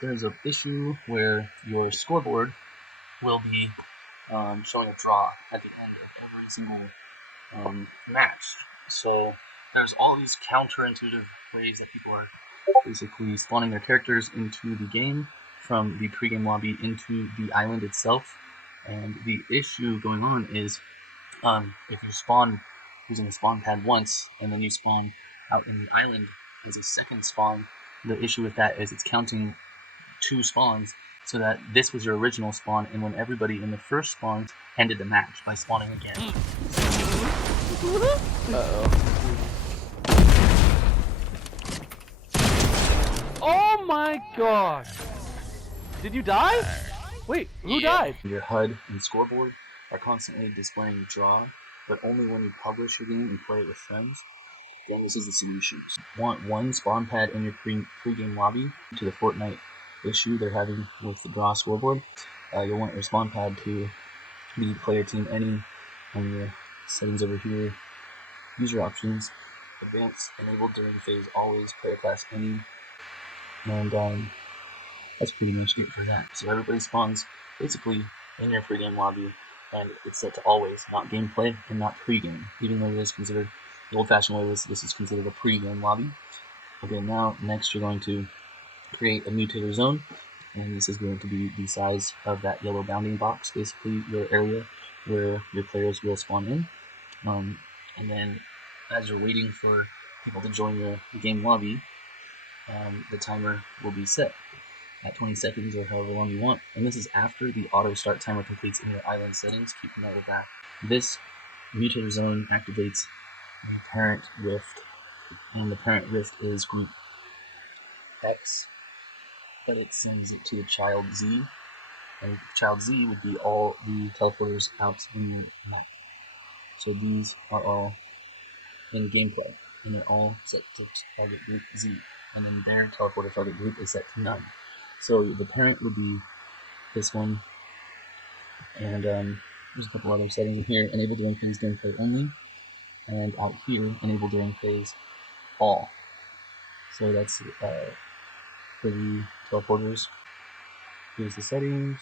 there's an issue where your scoreboard will be showing a draw at the end of every single match. So there's all these counterintuitive ways that people are basically spawning their characters into the game from the pregame lobby into the island itself. And the issue going on is if you spawn using the spawn pad once and then you spawn out in the island as a second spawn, the issue with that is it's counting 2 spawns, so that this was your original spawn, and when everybody in the first spawn ended the match by spawning again. Oh my gosh! Did you die? Wait, who died? Your HUD and scoreboard are constantly displaying draw, but only when you publish your game and play it with friends. Then this is the solution. Want one spawn pad in your pre-game lobby to the Fortnite issue they're having with the draw scoreboard. You'll want your spawn pad to be player team any on your settings over here. User options, advanced, enabled during phase always, player class any, and that's pretty much it for that. So everybody spawns basically in your pre-game lobby, and it's set to always, not gameplay and not pre-game, even though it is considered the old-fashioned way. This is considered a pre-game lobby. Okay, now next you're going to create a mutator zone, and this is going to be the size of that yellow bounding box, basically your area where your players will spawn in. And then as you're waiting for people to join your game lobby, the timer will be set at 20 seconds or however long you want, and this is after the auto start timer completes in your island settings. Keep note of that. This mutator zone activates the parent rift, and the parent rift is group X, but it sends it to the child Z, and child Z would be all the teleporters out in your map. So these are all in gameplay, and they're all set to target group Z, and then their teleporter target group is set to none. So the parent would be this one, and there's a couple other settings in here. Enable during phase gameplay only, and out here, enable during phase all. So that's for the teleporters. Here's the settings.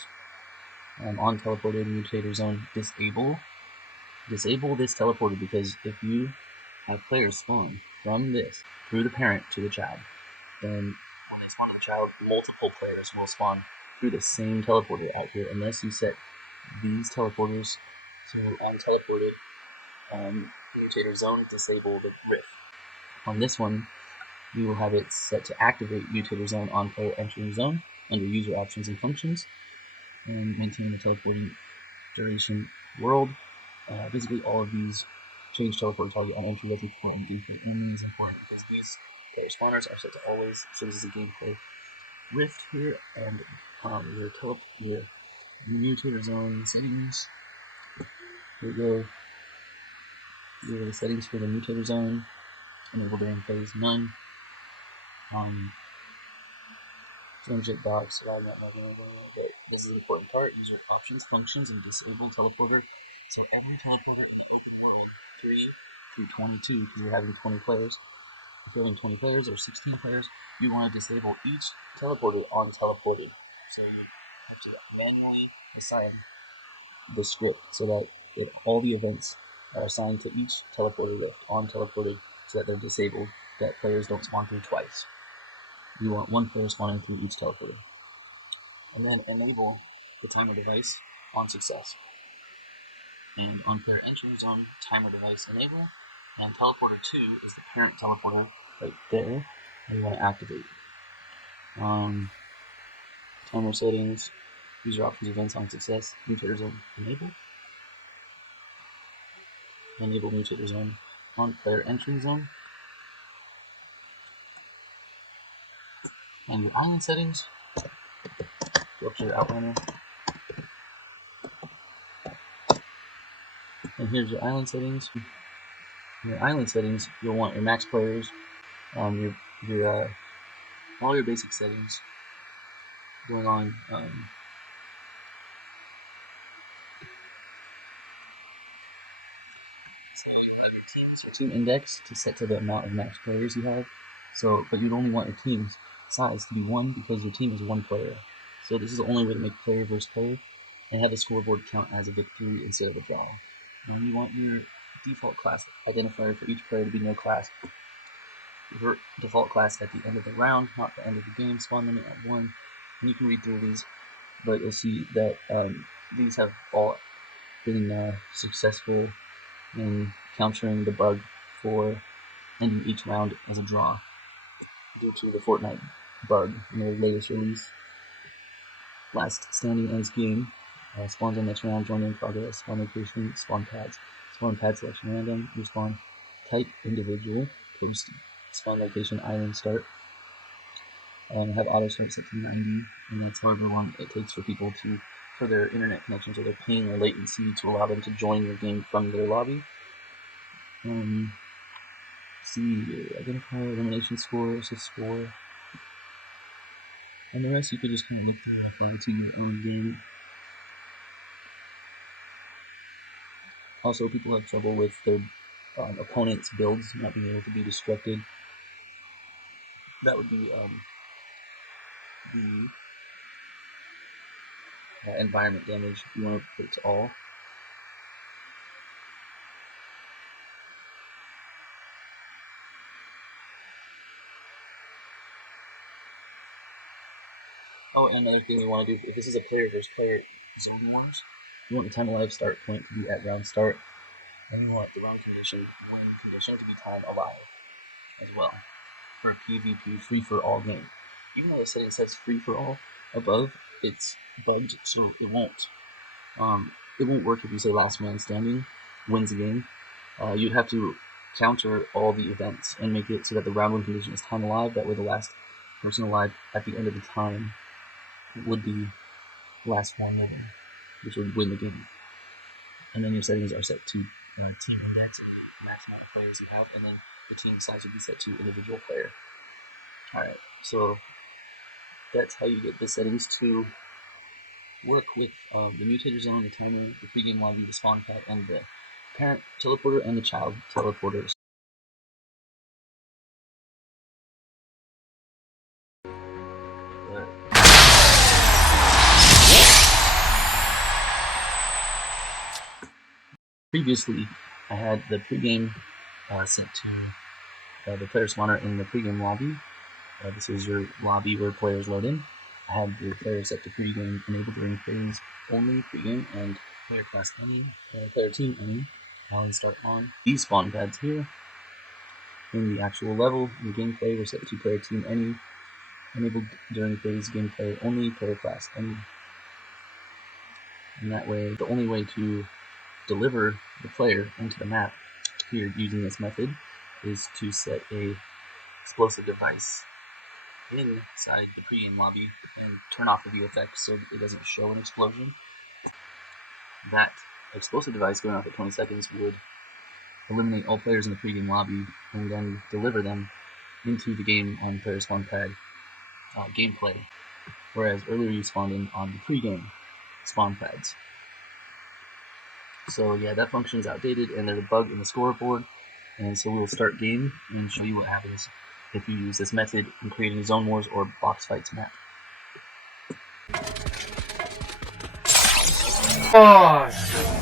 On teleported mutator zone, disable this teleporter, because if you have players spawn from this through the parent to the child, then when they spawn the child, multiple players will spawn through the same teleporter out here, unless you set these teleporters to on teleported mutator zone, disable the rift. On this one, you will have it set to activate mutator zone on player entering zone under user options and functions, and maintain the teleporting duration world. Basically, all of these change teleport target on entry that's important. Gameplay only is important because these player spawners are set to always. So this is a gameplay rift here, and your mutator zone settings. Here we go. Here are the settings for the mutator zone. Enable during phase none. Zone jet box, but this is an important part. User options, functions, and disable teleporter. So every teleporter in the world, 3 through 22, because we're having 20 players. If you're having 20 players or 16 players, you want to disable each teleporter on teleported. So you have to manually decide the script so that all the events are assigned to each teleporter lift on teleported, so that they're disabled, that players don't spawn through twice. You want one player spawning through each teleporter. And then enable the timer device on success. And on player entry zone, timer device enable. And teleporter 2 is the parent teleporter right there that you want to activate. Timer settings, user options, events on success, mutator zone enable. Enable mutator zone on player entry zone. And your island settings, go up to your outliner. And here's your island settings. In your island settings, you'll want your max players, your all your basic settings going on. So you put your team index to set to the amount of max players you have. So, but you'd only want your teams size to be 1 because your team is 1 player. So this is the only way to make player versus player and have the scoreboard count as a victory instead of a draw. Now you want your default class identifier for each player to be no class. Your default class at the end of the round, not the end of the game, spawn limit at 1. And you can read through these, but you'll see that these have all been successful in countering the bug for ending each round as a draw due to the Fortnite bug in their latest release. Last standing ends game. Spawns on next round, join in progress, spawn location, spawn pads, spawn pad selection random, respawn type individual, post, spawn location island start. Have auto start set to 90, and that's however long it takes for people for their internet connections or their ping or latency to allow them to join your game from their lobby. See your identifier, elimination score, assist score, and the rest you could just kind of look through and apply to your own game. Also, people have trouble with their opponent's builds not being able to be destructed. That would be the environment damage. You want to put it to all. Oh, and another thing you want to do, if this is a player versus player Zonewars, you want the time alive start point to be at round start, and you want the round condition, win condition, to be time alive as well for a PvP free-for-all game. Even though the setting says free-for-all above, it's bugged, so it won't work if you say last man standing wins the game. You'd have to counter all the events and make it so that the round win condition is time alive. That way the last person alive at the end of the time would be last one living, which would win the game. And then your settings are set to team index, the max amount of players you have, and then the team size would be set to individual player. Alright, so that's how you get the settings to work with the mutator zone, the timer, the pregame lobby, the spawn pad, and the parent teleporter and the child teleporter. Previously, I had the pregame set to the player spawner in the pregame lobby. This is your lobby where players load in. I have the player set to pregame enabled during phase only pregame and player class any, player team any. Now start on these spawn pads here. In the actual level, in gameplay, we're set to player team any, enabled during phase gameplay only, player class any. And that way, the only way to deliver the player into the map here using this method is to set a explosive device inside the pregame lobby and turn off the VFX so it doesn't show an explosion. That explosive device going off at 20 seconds would eliminate all players in the pregame lobby and then deliver them into the game on player spawn pad gameplay, whereas earlier you spawned in on the pregame spawn pads. So yeah, that function is outdated and there's a bug in the scoreboard, and so we'll start game and show you what happens if you use this method in creating a Zonewars or box fights map. Oh!